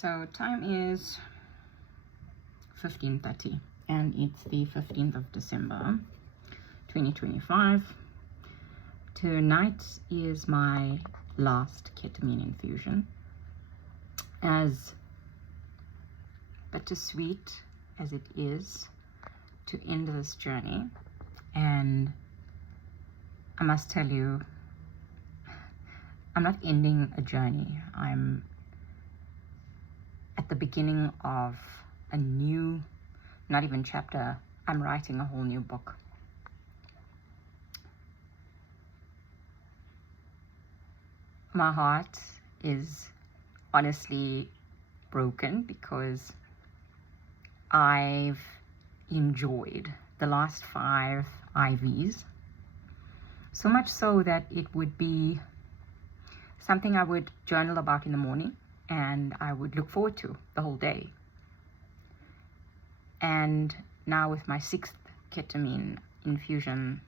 So time is 15:30 and it's the 15th of December 2025. Tonight is my last ketamine infusion. As bittersweet as it is to end this journey, and I must tell you, I'm not ending a journey. I'm at the beginning of a new, not even chapter, I'm writing a whole new book. My heart is honestly broken because I've enjoyed the last 5 IVs, so much so that it would be something I would journal about in the morning and I would look forward to the whole day. And now with my 6th ketamine infusion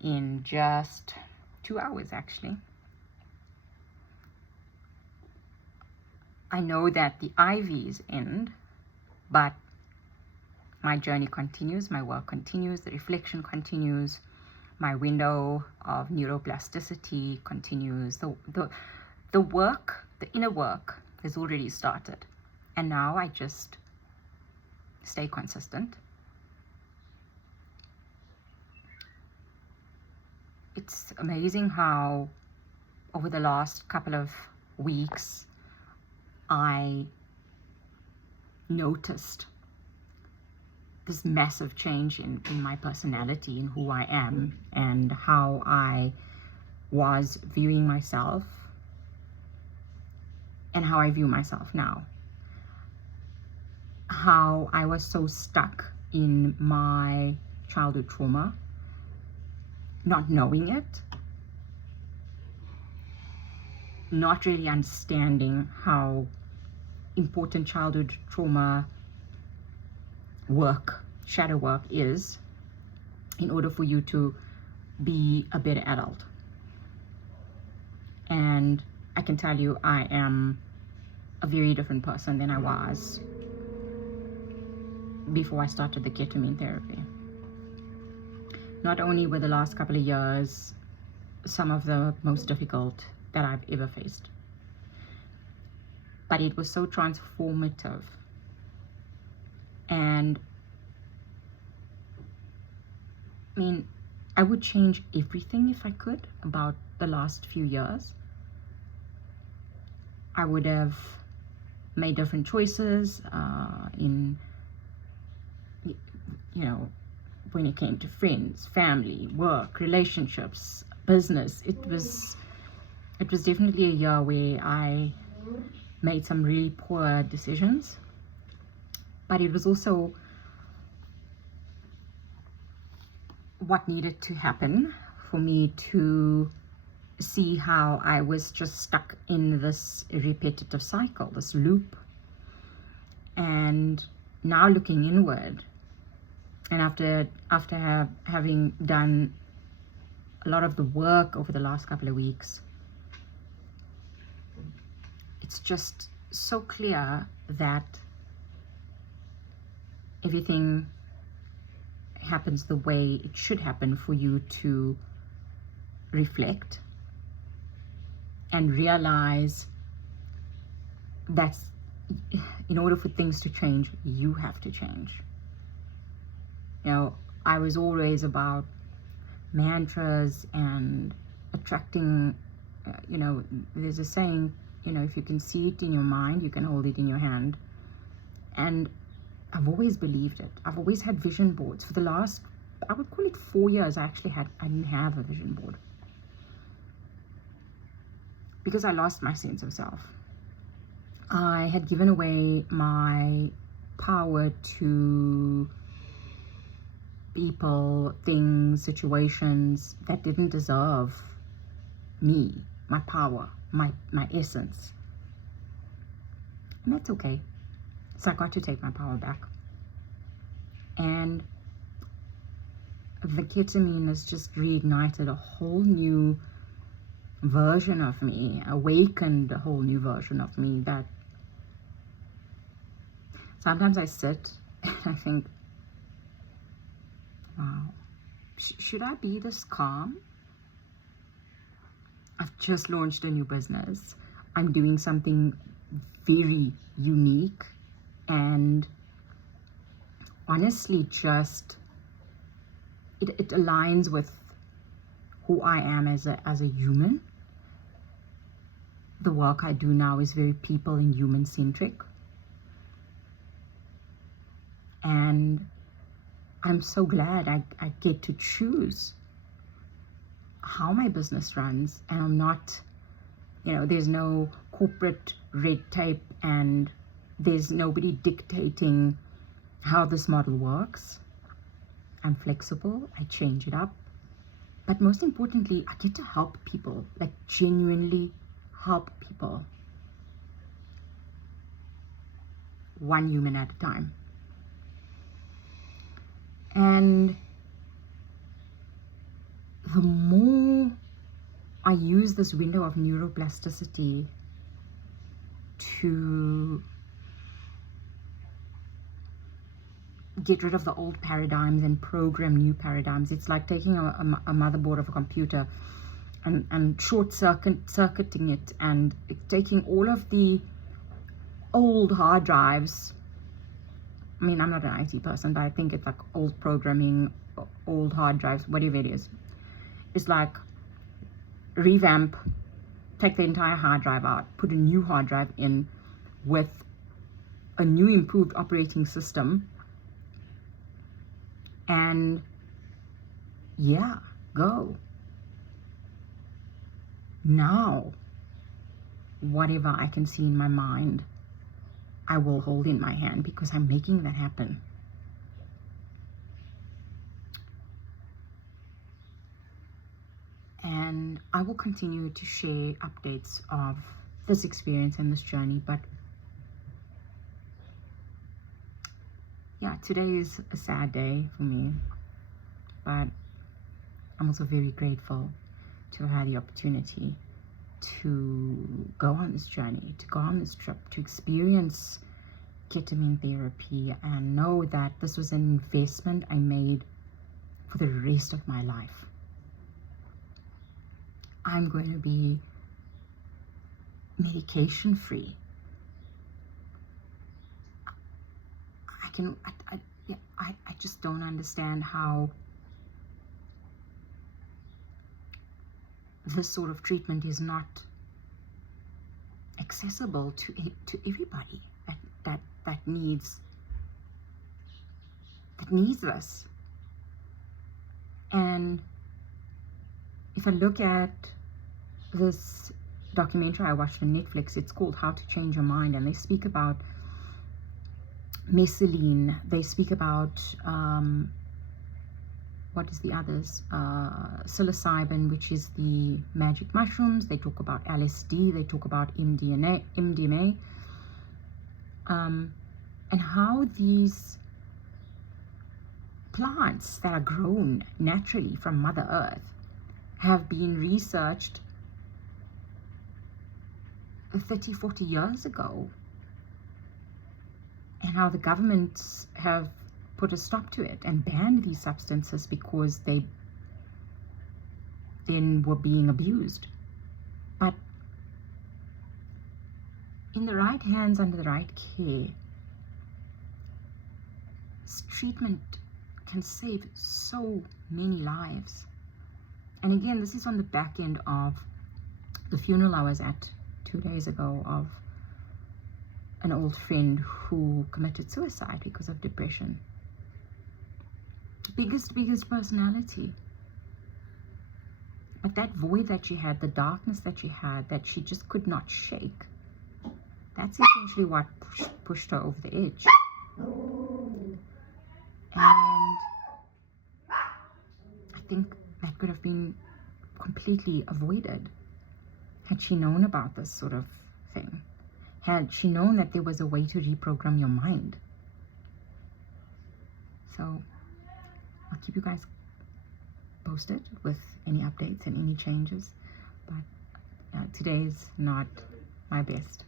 in just 2 hours actually, I know that the IVs end, but my journey continues, my work continues, the reflection continues, my window of neuroplasticity continues. The work, the inner work has already started. And now I just stay consistent. It's amazing how over the last couple of weeks, I noticed this massive change in my personality, in who I am, and how I was viewing myself and how I view myself now. How I was so stuck in my childhood trauma, not knowing it, not really understanding how important childhood trauma work, shadow work is in order for you to be a better adult. And I can tell you, I am a very different person than I was before I started the ketamine therapy. Not only were the last couple of years some of the most difficult that I've ever faced, but it was so transformative. And I mean, I would change everything if I could about the last few years. I would have made different choices in, you know, when it came to friends, family, work, relationships, business. It was definitely a year where I made some really poor decisions, but it was also what needed to happen for me to see how I was just stuck in this repetitive cycle, this loop. And now looking inward, and after having done a lot of the work over the last couple of weeks, it's just so clear that everything happens the way it should happen for you to reflect and realize that in order for things to change, you have to change. You know, I was always about mantras and attracting, you know, there's a saying, you know, if you can see it in your mind, you can hold it in your hand. And I've always believed it. I've always had vision boards. For the last, I would call it 4 years, I didn't have a vision board, because I lost my sense of self. I had given away my power to people, things, situations that didn't deserve me, my power, my essence. And that's okay. So I got to take my power back. And the ketamine has just reignited a whole new version of me, awakened a whole new version of me that Sometimes I sit and I think, wow, should I be this calm? I've just launched a new business. I'm doing something very unique, and honestly, just it aligns with who I am as a human. The work I do now is very people and human centric, and I'm so glad I get to choose how my business runs, and I'm not, there's no corporate red tape, and there's nobody dictating how this model works. I'm flexible, I change it up, but most importantly, I get to help people, like genuinely help people, one human at a time. And the more I use this window of neuroplasticity to get rid of the old paradigms and program new paradigms, it's like taking a motherboard of a computer and short-circuiting it, and taking all of the old hard drives. I mean, I'm not an IT person, but I think it's like old programming, old hard drives, whatever it is. It's like revamp, take the entire hard drive out, put a new hard drive in with a new improved operating system, and yeah, go. Now, whatever I can see in my mind, I will hold in my hand, because I'm making that happen. And I will continue to share updates of this experience and this journey. But yeah, today is a sad day for me, but I'm also very grateful to have had the opportunity to go on this journey, to go on this trip, to experience ketamine therapy, and know that this was an investment I made for the rest of my life. I'm going to be medication free. I just don't understand how this sort of treatment is not accessible to everybody that needs this. And if I look at this documentary I watched on Netflix, it's called How to Change Your Mind, and they speak about mescaline, they speak about what is the others, psilocybin, which is the magic mushrooms. They talk about LSD, they talk about MDMA, and how these plants that are grown naturally from Mother Earth have been researched 30-40 years ago, and how the governments have put a stop to it and banned these substances because they then were being abused. But in the right hands, under the right care, this treatment can save so many lives. And again, this is on the back end of the funeral I was at 2 days ago of an old friend who committed suicide because of depression. Biggest personality. But that void that she had, the darkness that she had, that she just could not shake, that's essentially what pushed her over the edge. And I think that could have been completely avoided had she known about this sort of thing. Had she known that there was a way to reprogram your mind. So I'll keep you guys posted with any updates and any changes, but today's not my best.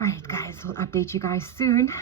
Alright guys, we'll update you guys soon.